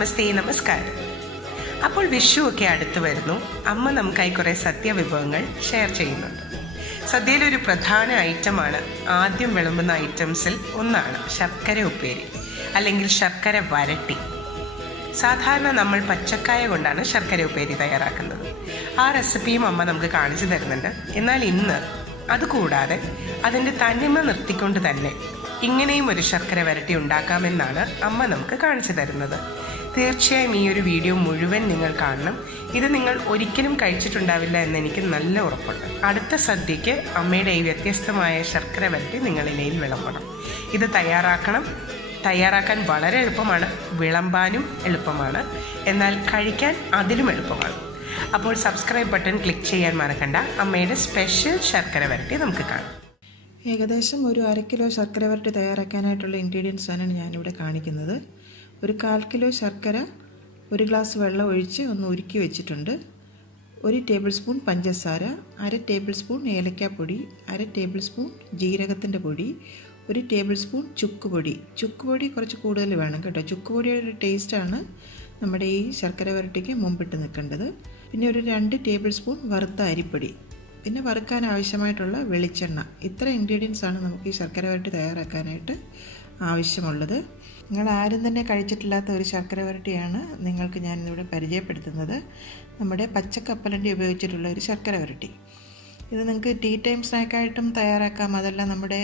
നമസ്തേ, നമസ്കാരം. അപ്പോൾ വിഷു ഒക്കെ അടുത്ത് വരുന്നു. അമ്മ നമുക്കായി കുറേ സദ്യ വിഭവങ്ങൾ ഷെയർ ചെയ്യുന്നുണ്ട്. സദ്യയിലൊരു പ്രധാന ഐറ്റമാണ്, ആദ്യം വിളമ്പുന്ന ഐറ്റംസിൽ ഒന്നാണ് ശർക്കര ഉപ്പേരി അല്ലെങ്കിൽ ശർക്കര വരട്ടി. സാധാരണ നമ്മൾ പച്ചക്കായ കൊണ്ടാണ് ശർക്കര ഉപ്പേരി തയ്യാറാക്കുന്നത്. ആ റെസിപ്പിയും അമ്മ നമുക്ക് കാണിച്ചു തരുന്നുണ്ട്. എന്നാൽ ഇന്ന് അതുകൂടാതെ അതിൻ്റെ തനിമ നിർത്തിക്കൊണ്ട് തന്നെ ഇങ്ങനെയും ഒരു ശർക്കര വരട്ടി ഉണ്ടാക്കാമെന്നാണ് അമ്മ നമുക്ക് കാണിച്ചു തരുന്നത്. തീർച്ചയായും ഈ ഒരു വീഡിയോ മുഴുവൻ നിങ്ങൾ കാണണം. ഇത് നിങ്ങൾ ഒരിക്കലും കഴിച്ചിട്ടുണ്ടാവില്ല എന്ന് എനിക്ക് നല്ല ഉറപ്പുണ്ട്. അടുത്ത സദ്യയ്ക്ക് അമ്മയുടെ ഈ വ്യത്യസ്തമായ ശർക്കര വരട്ടി നിങ്ങളിലയിൽ വിളമ്പണം. ഇത് തയ്യാറാക്കാൻ വളരെ എളുപ്പമാണ്, വിളമ്പാനും എളുപ്പമാണ്, എന്നാൽ കഴിക്കാൻ അതിലും എളുപ്പമാണ്. അപ്പോൾ സബ്സ്ക്രൈബ് ബട്ടൺ ക്ലിക്ക് ചെയ്യാൻ മറക്കണ്ട. അമ്മയുടെ സ്പെഷ്യൽ ശർക്കര വരട്ടി നമുക്ക് കാണാം. ഏകദേശം ഒരു 1/2 കിലോ ശർക്കര വരട്ടി തയ്യാറാക്കാനായിട്ടുള്ള ഇൻഗ്രീഡിയൻസാണ് ഞാനിവിടെ കാണിക്കുന്നത്. ഒരു 1/4 കിലോ ശർക്കര 1 ഗ്ലാസ് വെള്ളം ഒഴിച്ച് ഒന്ന് ഉരുക്കി വെച്ചിട്ടുണ്ട്. 1 ടേബിൾ സ്പൂൺ പഞ്ചസാര, 1/2 ടേബിൾ സ്പൂൺ ഏലക്കാപ്പൊടി, 1/2 ടേബിൾ സ്പൂൺ ജീരകത്തിൻ്റെ പൊടി, 1 ടേബിൾ സ്പൂൺ ചുക്കുപൊടി. ചുക്കുപൊടി കുറച്ച് കൂടുതൽ വേണം കേട്ടോ. ചുക്കുപൊടിയുടെ ഒരു ടേസ്റ്റാണ് നമ്മുടെ ഈ ശർക്കര വരട്ടിക്ക് മുമ്പിട്ട് നിൽക്കേണ്ടത്. പിന്നെ ഒരു 2 ടേബിൾ സ്പൂൺ വറുത്ത അരിപ്പൊടി, പിന്നെ വറുക്കാൻ ആവശ്യമായിട്ടുള്ള വെളിച്ചെണ്ണ. ഇത്ര ഇൻഗ്രീഡിയൻസാണ് നമുക്ക് ഈ ശർക്കര വരട്ടി തയ്യാറാക്കാനായിട്ട് ആവശ്യമുള്ളത്. നിങ്ങൾ ആരും തന്നെ കഴിച്ചിട്ടില്ലാത്ത ഒരു ശർക്കര വരട്ടിയാണ് നിങ്ങൾക്ക് ഞാനിവിടെ പരിചയപ്പെടുത്തുന്നത്. നമ്മുടെ പച്ചക്കപ്പലണ്ടി ഉപയോഗിച്ചിട്ടുള്ള ഒരു ശർക്കര വരട്ടി. ഇത് നിങ്ങൾക്ക് ടീ ടൈം സ്നാക്കായിട്ടും തയ്യാറാക്കാം. അതല്ല നമ്മുടെ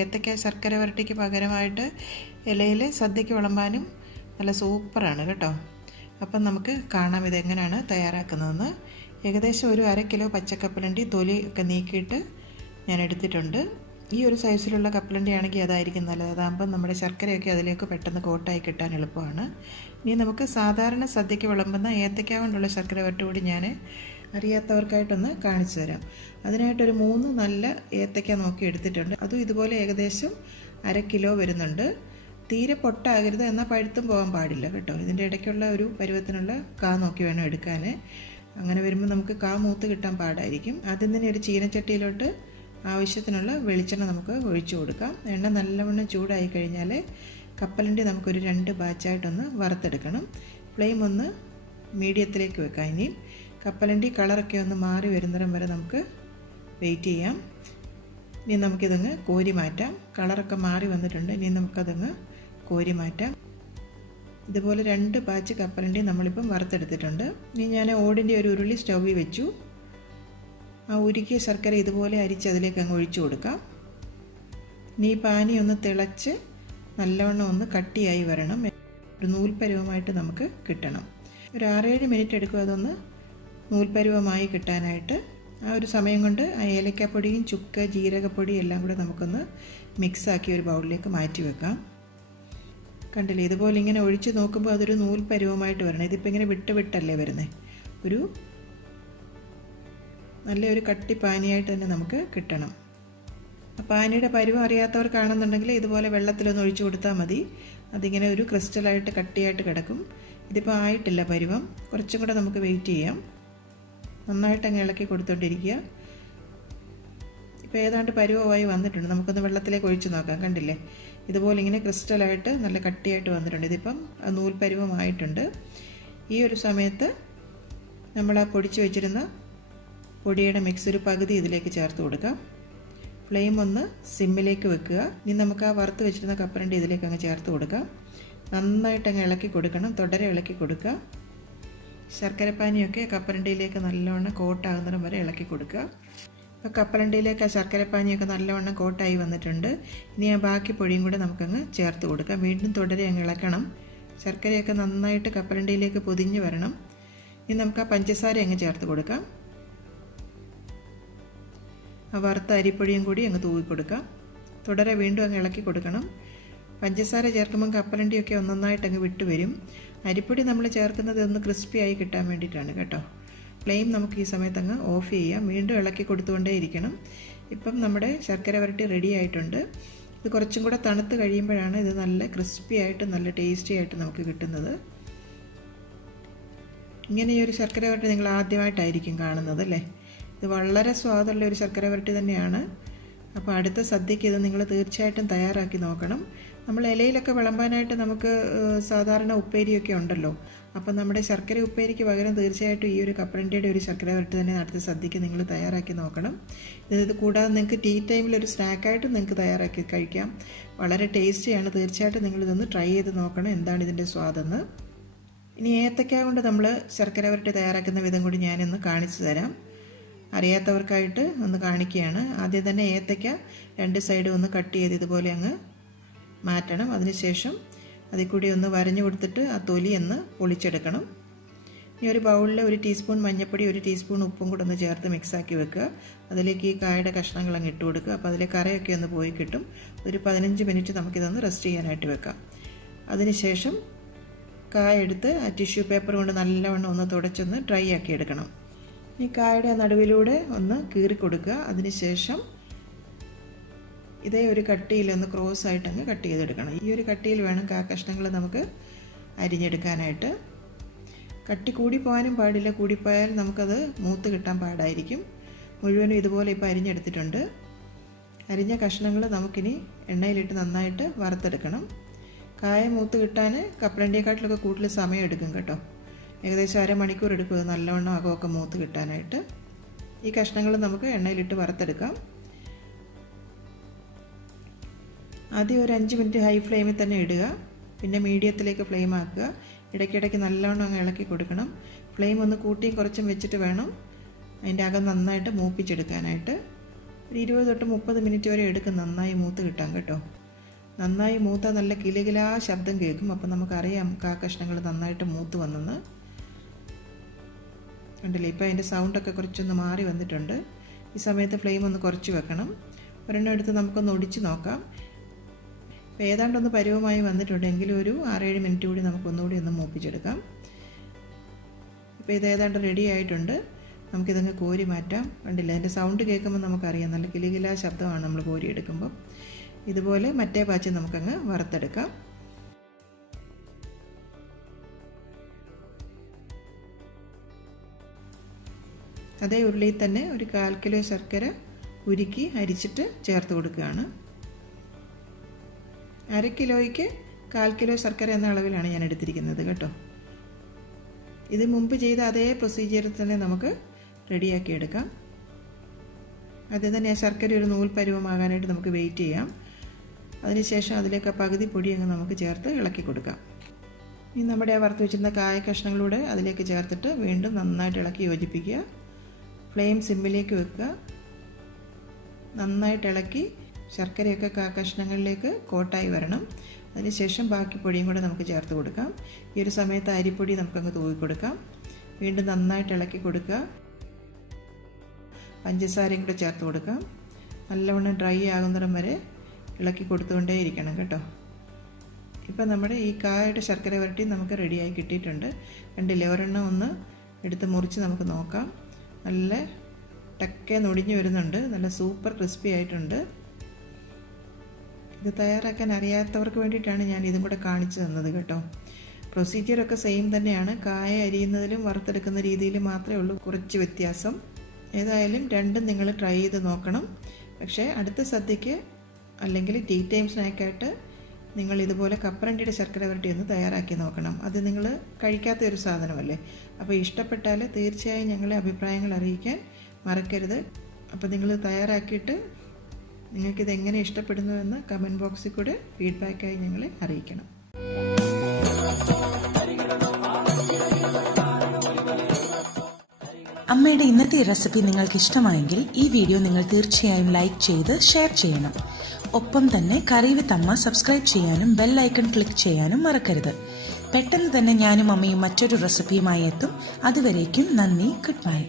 ഏത്തക്ക ശർക്കര വരട്ടിക്ക് പകരമായിട്ട് ഇലയിൽ സദ്യക്ക് വിളമ്പാനും നല്ല സൂപ്പറാണ് കേട്ടോ. അപ്പം നമുക്ക് കാണാം ഇതെങ്ങനെയാണ് തയ്യാറാക്കുന്നതെന്ന്. ഏകദേശം ഒരു 1/2 കിലോ പച്ചക്കപ്പലണ്ടി തൊലി ഒക്കെ നീക്കിയിട്ട് ഞാൻ എടുത്തിട്ടുണ്ട്. ഈ ഒരു സൈസിലുള്ള കപ്പലണ്ടി ആണെങ്കിൽ അതായിരിക്കും നല്ലത്. അതാകുമ്പം നമ്മുടെ ശർക്കരയൊക്കെ അതിലേക്ക് പെട്ടെന്ന് കോട്ടായി കിട്ടാൻ എളുപ്പമാണ്. ഇനി നമുക്ക് സാധാരണ സദ്യക്ക് വിളമ്പുന്ന ഏത്തക്ക കൊണ്ടുള്ള ശർക്കര വരട്ടി കൂടി ഞാൻ അറിയാത്തവർക്കായിട്ടൊന്ന് കാണിച്ചു തരാം. അതിനായിട്ടൊരു 3 നല്ല ഏത്തക്ക നോക്കി എടുത്തിട്ടുണ്ട്. അതും ഇതുപോലെ ഏകദേശം 1/2 കിലോ വരുന്നുണ്ട്. തീരെ പൊട്ടാകരുത്, എന്നാൽ പഴുത്തും പോകാൻ പാടില്ല കേട്ടോ. ഇതിൻ്റെ ഇടയ്ക്കുള്ള ഒരു പരുവത്തിനുള്ള കാ നോക്കി വേണം എടുക്കാൻ. അങ്ങനെ വരുമ്പോൾ നമുക്ക് കാ മൂത്ത് കിട്ടാൻ പാടായിരിക്കും. ആദ്യം തന്നെ ഒരു ചീനച്ചട്ടിയിലോട്ട് ആവശ്യത്തിനുള്ള വെളിച്ചെണ്ണ നമുക്ക് ഒഴിച്ചു കൊടുക്കാം. എണ്ണ നല്ലവണ്ണം ചൂടായി കഴിഞ്ഞാൽ കപ്പലണ്ടി നമുക്കൊരു 2 ബാച്ചായിട്ടൊന്ന് വറുത്തെടുക്കണം. ഫ്ലെയിം ഒന്ന് മീഡിയത്തിലേക്ക് വെക്കാം. ഇനിയും കപ്പലണ്ടി കളറൊക്കെ ഒന്ന് മാറി വരുന്നിടം വരെ നമുക്ക് വെയിറ്റ് ചെയ്യാം. ഇനി നമുക്കിതങ്ങ് കോരി മാറ്റാം. കളറൊക്കെ മാറി വന്നിട്ടുണ്ട്. ഇനി നമുക്കതങ്ങ് കോരി മാറ്റാം. ഇതുപോലെ 2 ബാച്ച് കപ്പലണ്ടി നമ്മളിപ്പം വറുത്തെടുത്തിട്ടുണ്ട്. ഇനി ഞാൻ ഓടിൻ്റെ ഒരു ഉരുളി സ്റ്റൗവിൽ വെച്ചു. ആ ഉരുക്കിയ ശർക്കര ഇതുപോലെ അരിച്ച് അതിലേക്ക് അങ്ങ് ഒഴിച്ചു കൊടുക്കാം. ഇനി ഈ പാനി ഒന്ന് തിളച്ച് നല്ലവണ്ണം ഒന്ന് കട്ടിയായി വരണം. ഒരു നൂൽപ്പരുവമായിട്ട് നമുക്ക് കിട്ടണം. ഒരു 6-7 മിനിറ്റ് എടുക്കും അതൊന്ന് നൂൽപ്പരുവമായി കിട്ടാനായിട്ട്. ആ ഒരു സമയം കൊണ്ട് ആ ഏലക്കാപ്പൊടിയും ചുക്ക് ജീരകപ്പൊടി എല്ലാം കൂടെ നമുക്കൊന്ന് മിക്സാക്കി ഒരു ബൗളിലേക്ക് മാറ്റി വെക്കാം. കണ്ടില്ലേ, ഇതുപോലെ ഇങ്ങനെ ഒഴിച്ച് നോക്കുമ്പോൾ അതൊരു നൂൽ പരുവമായിട്ട് വരണം. ഇതിപ്പോൾ ഇങ്ങനെ വിട്ടല്ലേ വരുന്നത്. ഒരു നല്ലൊരു കട്ടി പാനിയായിട്ട് തന്നെ നമുക്ക് കിട്ടണം. ആ പാനിയുടെ പരുവം അറിയാത്തവർക്കാണെന്നുണ്ടെങ്കിൽ ഇതുപോലെ വെള്ളത്തിലൊന്ന് ഒഴിച്ചു കൊടുത്താൽ മതി. അതിങ്ങനെ ഒരു ക്രിസ്റ്റലായിട്ട് കട്ടിയായിട്ട് കിടക്കും. ഇതിപ്പോൾ ആയിട്ടില്ല പരുവം, കുറച്ചും കൂടെ നമുക്ക് വെയിറ്റ് ചെയ്യാം. നന്നായിട്ട് അങ്ങ് ഇളക്കി കൊടുത്തോണ്ടിരിക്കുക. ഇപ്പോൾ ഏതാണ്ട് പരുവമായി വന്നിട്ടുണ്ട്. നമുക്കൊന്ന് വെള്ളത്തിലേക്ക് ഒഴിച്ച് നോക്കാം. കണ്ടില്ലേ, ഇതുപോലെ ഇങ്ങനെ ക്രിസ്റ്റലായിട്ട് നല്ല കട്ടിയായിട്ട് വന്നിട്ടുണ്ട്. ഇതിപ്പം നൂൽപ്പരുവമായിട്ടുണ്ട്. ഈ ഒരു സമയത്ത് നമ്മൾ ആ പൊടിച്ച് വെച്ചിരുന്ന പൊടിയുടെ മിക്സ് ഒരു പകുതി ഇതിലേക്ക് ചേർത്ത് കൊടുക്കാം. ഫ്ലെയിം ഒന്ന് സിമ്മിലേക്ക് വെക്കുക. ഇനി നമുക്ക് ആ വറുത്ത് വെച്ചിരുന്ന കപ്പലണ്ടി ഇതിലേക്ക് അങ്ങ് ചേർത്ത് കൊടുക്കാം. നന്നായിട്ട് അങ്ങ് ഇളക്കി കൊടുക്കണം, തുടരെ ഇളക്കി കൊടുക്കുക. ശർക്കരപ്പാനിയൊക്കെ കപ്പലണ്ടിയിലേക്ക് നല്ലവണ്ണം കോട്ടാകുന്നിടം വരെ ഇളക്കി കൊടുക്കുക. അപ്പോൾ കപ്പലണ്ടിയിലേക്ക് ആ ശർക്കരപ്പാനിയൊക്കെ നല്ലവണ്ണം കോട്ടായി വന്നിട്ടുണ്ട്. ഇനി ആ ബാക്കി പൊടിയും കൂടെ നമുക്കങ്ങ് ചേർത്ത് കൊടുക്കാം. വീണ്ടും തുടരെ അങ്ങ് ഇളക്കണം. ശർക്കരയൊക്കെ നന്നായിട്ട് കപ്പലണ്ടിയിലേക്ക് പൊതിഞ്ഞ് വരണം. ഇനി നമുക്ക് ആ പഞ്ചസാര അങ്ങ് ചേർത്ത് കൊടുക്കാം. ആ വറുത്ത അരിപ്പൊടിയും കൂടി അങ്ങ് തൂവി കൊടുക്കാം. തുടരെ വീണ്ടും അങ്ങ് ഇളക്കി കൊടുക്കണം. പഞ്ചസാര ചേർക്കുമ്പോൾ കപ്പലണ്ടിയൊക്കെ ഒന്നൊന്നായിട്ട് അങ്ങ് വിട്ടുവരും. അരിപ്പൊടി നമ്മൾ ചേർക്കുന്നത് ഒന്ന് ക്രിസ്പി ആയി കിട്ടാൻ വേണ്ടിയിട്ടാണ് കേട്ടോ. ഫ്ലെയിം നമുക്ക് ഈ സമയത്ത് അങ്ങ് ഓഫ് ചെയ്യാം. വീണ്ടും ഇളക്കി കൊടുത്തുകൊണ്ടേ ഇരിക്കണം. ഇപ്പം നമ്മുടെ ശർക്കര വരട്ടി റെഡി ആയിട്ടുണ്ട്. ഇത് കുറച്ചും കൂടെ തണുത്ത് കഴിയുമ്പോഴാണ് ഇത് നല്ല ക്രിസ്പി ആയിട്ട് നല്ല ടേസ്റ്റി ആയിട്ട് നമുക്ക് കിട്ടുന്നത്. ഇങ്ങനെ ഈ ഒരു ശർക്കര വരട്ടി നിങ്ങൾ ആദ്യമായിട്ടായിരിക്കും കാണുന്നത് അല്ലേ? ഇത് വളരെ സ്വാദുള്ള ഒരു ശർക്കര വരട്ടി തന്നെയാണ്. അപ്പോൾ അടുത്ത സദ്യക്ക് ഇത് നിങ്ങൾ തീർച്ചയായിട്ടും തയ്യാറാക്കി നോക്കണം. നമ്മൾ ഇലയിലൊക്കെ വിളമ്പാനായിട്ട് നമുക്ക് സാധാരണ ഉപ്പേരിയൊക്കെ ഉണ്ടല്ലോ. അപ്പം നമ്മുടെ ശർക്കര ഉപ്പേരിക്ക് പകരം തീർച്ചയായിട്ടും ഈ ഒരു കപ്പലണ്ടിയുടെ ഒരു ശർക്കര വരട്ടി തന്നെ അടുത്ത സദ്യക്ക് നിങ്ങൾ തയ്യാറാക്കി നോക്കണം. ഇത് കൂടാതെ നിങ്ങൾക്ക് ടീ ടൈമിൽ ഒരു സ്നാക്കായിട്ട് നിങ്ങൾക്ക് തയ്യാറാക്കി കഴിക്കാം. വളരെ ടേസ്റ്റിയാണ്. തീർച്ചയായിട്ടും നിങ്ങളിതൊന്ന് ട്രൈ ചെയ്ത് നോക്കണം എന്താണ് ഇതിൻ്റെ സ്വാദെന്ന്. ഇനി ഏത്തക്ക കൊണ്ട് നമ്മൾ ശർക്കര വരട്ടി തയ്യാറാക്കുന്ന വിധം കൂടി ഞാനൊന്ന് കാണിച്ചു തരാം. അറിയാത്തവർക്കായിട്ട് ഒന്ന് കാണിക്കുകയാണ്. ആദ്യം തന്നെ ഏത്തക്ക 2 സൈഡും ഒന്ന് കട്ട് ചെയ്ത് ഇതുപോലെ അങ്ങ് മാറ്റണം. അതിനുശേഷം അതിൽ കൂടി ഒന്ന് വരഞ്ഞു കൊടുത്തിട്ട് ആ തൊലി ഒന്ന് പൊളിച്ചെടുക്കണം. ഇനി ഒരു ബൗളിൽ 1 ടീസ്പൂൺ മഞ്ഞൾപ്പൊടി 1 ടീസ്പൂൺ ഉപ്പും കൂടെ ഒന്ന് ചേർത്ത് മിക്സാക്കി വെക്കുക. അതിലേക്ക് ഈ കായയുടെ കഷ്ണങ്ങൾ അങ്ങ് ഇട്ട് കൊടുക്കുക. അപ്പോൾ അതിലെ കറയൊക്കെ ഒന്ന് പോയി കിട്ടും. ഒരു 15 മിനിറ്റ് നമുക്കിതൊന്ന് റെസ്റ്റ് ചെയ്യാനായിട്ട് വെക്കാം. അതിനുശേഷം കായ എടുത്ത് ആ ടിഷ്യൂ പേപ്പർ കൊണ്ട് നല്ലവണ്ണം ഒന്ന് തുടച്ചൊന്ന് ഡ്രൈ ആക്കി എടുക്കണം. ഈ കായയുടെ നടുവിലൂടെ ഒന്ന് കീറി കൊടുക്കുക. അതിനുശേഷം ഇതേ ഒരു കട്ടിയിൽ ഒന്ന് ക്രോസ് ആയിട്ട് അങ്ങ് കട്ട് ചെയ്തെടുക്കണം. ഈ ഒരു കട്ടിയിൽ വേണം കഷ്ണങ്ങൾ നമുക്ക് അരിഞ്ഞെടുക്കാനായിട്ട്. കട്ടി കൂടിപ്പോകാനും പാടില്ല. കൂടിപ്പോയാൽ നമുക്കത് മൂത്ത് കിട്ടാൻ പാടായിരിക്കും. മുഴുവനും ഇതുപോലെ ഇപ്പോൾ അരിഞ്ഞെടുത്തിട്ടുണ്ട്. അരിഞ്ഞ കഷ്ണങ്ങൾ നമുക്കിനി എണ്ണയിലിട്ട് നന്നായിട്ട് വറുത്തെടുക്കണം. കായ മൂത്ത് കിട്ടാൻ കപ്പലണ്ടിയെക്കാട്ടിലൊക്കെ കൂടുതൽ സമയം എടുക്കും കേട്ടോ. ഏകദേശം അരമണിക്കൂർ എടുക്കും നല്ലവണ്ണം അകമൊക്കെ മൂത്ത് കിട്ടാനായിട്ട്. ഈ കഷ്ണങ്ങൾ നമുക്ക് എണ്ണയിലിട്ട് വറുത്തെടുക്കാം. ആദ്യം ഒരു 5 മിനിറ്റ് ഹൈ ഫ്ലെയിമിൽ തന്നെ ഇടുക. പിന്നെ മീഡിയത്തിലേക്ക് ഫ്ലെയിം ആക്കുക. ഇടയ്ക്കിടയ്ക്ക് നല്ലവണ്ണം അങ്ങ് ഇളക്കി കൊടുക്കണം. ഫ്ലെയിം ഒന്ന് കൂട്ടിയും കുറച്ചും വെച്ചിട്ട് വേണം അതിൻ്റെ അകം നന്നായിട്ട് മൂപ്പിച്ചെടുക്കാനായിട്ട്. ഒരു 20 തൊട്ട് 30 മിനിറ്റ് വരെ എടുക്കും നന്നായി മൂത്ത് കിട്ടാൻ കേട്ടോ. നന്നായി മൂത്ത നല്ല കിലുകിലാ ശബ്ദം കേൾക്കും. അപ്പം നമുക്കറിയാം കഷ്ണങ്ങൾ നന്നായിട്ട് മൂത്ത് വന്നെന്ന്. കണ്ടില്ലേ, ഇപ്പം അതിൻ്റെ സൗണ്ടൊക്കെ കുറച്ചൊന്ന് മാറി വന്നിട്ടുണ്ട്. ഈ സമയത്ത് ഫ്ലെയിം ഒന്ന് കുറച്ച് വെക്കണം. ഒരെണ്ണം എടുത്ത് നമുക്കൊന്ന് ഒടിച്ച് നോക്കാം. ഇപ്പോൾ ഏതാണ്ടൊന്ന് പരുവമായി വന്നിട്ടുണ്ട്. എങ്കിലും ഒരു 6-7 മിനിറ്റ് കൂടി നമുക്കൊന്നുകൂടി ഒന്ന് മൂപ്പിച്ചെടുക്കാം. ഇപ്പോൾ ഇത് ഏതാണ്ട് റെഡി ആയിട്ടുണ്ട്. നമുക്കിതങ്ങ് കോരി മാറ്റാം. കണ്ടില്ല, അതിൻ്റെ സൗണ്ട് കേൾക്കുമ്പോൾ നമുക്കറിയാം നല്ല കിലുകിലാ ശബ്ദമാണ് നമ്മൾ കോരി എടുക്കുമ്പം. ഇതുപോലെ മറ്റേ ബാച്ച് നമുക്കങ്ങ് വറുത്തെടുക്കാം. അതേ ഉരുളിയിൽ തന്നെ ഒരു 1/4 കിലോ ശർക്കര ഉരുക്കി അരിച്ചിട്ട് ചേർത്ത് കൊടുക്കുകയാണ്. 1/2 കിലോയ്ക്ക് 1/4 കിലോ ശർക്കര എന്ന അളവിലാണ് ഞാൻ എടുത്തിരിക്കുന്നത് കേട്ടോ. ഇത് മുമ്പ് ചെയ്ത അതേ പ്രൊസീജിയറിൽ തന്നെ നമുക്ക് റെഡിയാക്കി എടുക്കാം. അത് തന്നെ ശർക്കര ഒരു നൂൽ പരുവമാകാനായിട്ട് നമുക്ക് വെയിറ്റ് ചെയ്യാം. അതിനുശേഷം അതിലേക്ക് പകുതി പൊടി അങ്ങ് നമുക്ക് ചേർത്ത് ഇളക്കി കൊടുക്കാം. ഇനി നമ്മുടെ വറുത്ത് വെച്ചിരുന്ന കായ കഷ്ണങ്ങളൂടെ അതിലേക്ക് ചേർത്തിട്ട് വീണ്ടും നന്നായിട്ട് ഇളക്കി യോജിപ്പിക്കുക. ഫ്ലെയിം സിമ്മിലേക്ക് വെക്കുക. നന്നായിട്ട് ഇളക്കി ശർക്കരയൊക്കെ കഷ്ണങ്ങളിലേക്ക് കോട്ടായി വരണം. അതിനുശേഷം ബാക്കി പൊടിയും കൂടെ നമുക്ക് ചേർത്ത് കൊടുക്കാം. ഈ ഒരു സമയത്ത് അരിപ്പൊടി നമുക്കങ്ങ് തൂവി കൊടുക്കാം. വീണ്ടും നന്നായിട്ട് ഇളക്കി കൊടുക്കുക. പഞ്ചസാരയും കൂടെ ചേർത്ത് കൊടുക്കാം. നല്ലവണ്ണം ഡ്രൈ ആകുന്നിടം വരെ ഇളക്കി കൊടുത്തുകൊണ്ടേ ഇരിക്കണം കേട്ടോ. ഇപ്പം നമ്മുടെ ഈ കായയുടെ ശർക്കര വരട്ടി നമുക്ക് റെഡിയായി കിട്ടിയിട്ടുണ്ട്. കണ്ടില്ലേ, ഒരെണ്ണം ഒന്ന് എടുത്ത് മുറിച്ച് നമുക്ക് നോക്കാം. നല്ല ടക്കെ നൊടിഞ്ഞു വരുന്നുണ്ട്. നല്ല സൂപ്പർ ക്രിസ്പി ആയിട്ടുണ്ട്. ഇത് തയ്യാറാക്കാൻ അറിയാത്തവർക്ക് വേണ്ടിയിട്ടാണ് ഞാൻ ഇതും കൂടെ കാണിച്ചു തന്നത് കേട്ടോ. പ്രൊസീജിയറൊക്കെ സെയിം തന്നെയാണ്. കായ അരിയുന്നതിലും വറുത്തെടുക്കുന്ന രീതിയിലും മാത്രമേ ഉള്ളൂ കുറച്ച് വ്യത്യാസം. ഏതായാലും രണ്ടും നിങ്ങൾ ട്രൈ ചെയ്ത് നോക്കണം. പക്ഷേ അടുത്ത സദ്യക്ക് അല്ലെങ്കിൽ ടീ ടൈം സ്നാക്കായിട്ട് നിങ്ങൾ ഇതുപോലെ കപ്പലണ്ടിയുടെ ശർക്കര വരട്ടി ഒന്ന് തയ്യാറാക്കി നോക്കണം. അത് നിങ്ങൾ കഴിക്കാത്ത ഒരു സാധനമല്ലേ. അപ്പോൾ ഇഷ്ടപ്പെട്ടാൽ തീർച്ചയായും ഞങ്ങളെ അഭിപ്രായങ്ങൾ അറിയിക്കാൻ മറക്കരുത്. അപ്പോൾ നിങ്ങൾ തയ്യാറാക്കിയിട്ട് നിങ്ങൾക്കിത് എങ്ങനെ ഇഷ്ടപ്പെടുന്നുവെന്ന് കമൻറ്റ് ബോക്സിൽ കൂടെ ഫീഡ്ബാക്കായി ഞങ്ങളെ അറിയിക്കണം. അമ്മയുടെ ഇന്നത്തെ റെസിപ്പി നിങ്ങൾക്ക് ഇഷ്ടമായെങ്കിൽ ഈ വീഡിയോ നിങ്ങൾ തീർച്ചയായും ലൈക്ക് ചെയ്ത് ഷെയർ ചെയ്യണം. ഒപ്പം തന്നെ കറി വിത്ത് അമ്മ സബ്സ്ക്രൈബ് ചെയ്യാനും ബെൽ ഐക്കൺ ക്ലിക്ക് ചെയ്യാനും മറക്കരുത്. പെട്ടെന്ന് തന്നെ ഞാനും അമ്മയും മറ്റൊരു റെസിപ്പിയുമായി എത്തും. അതുവരേക്കും നന്ദി. Good bye.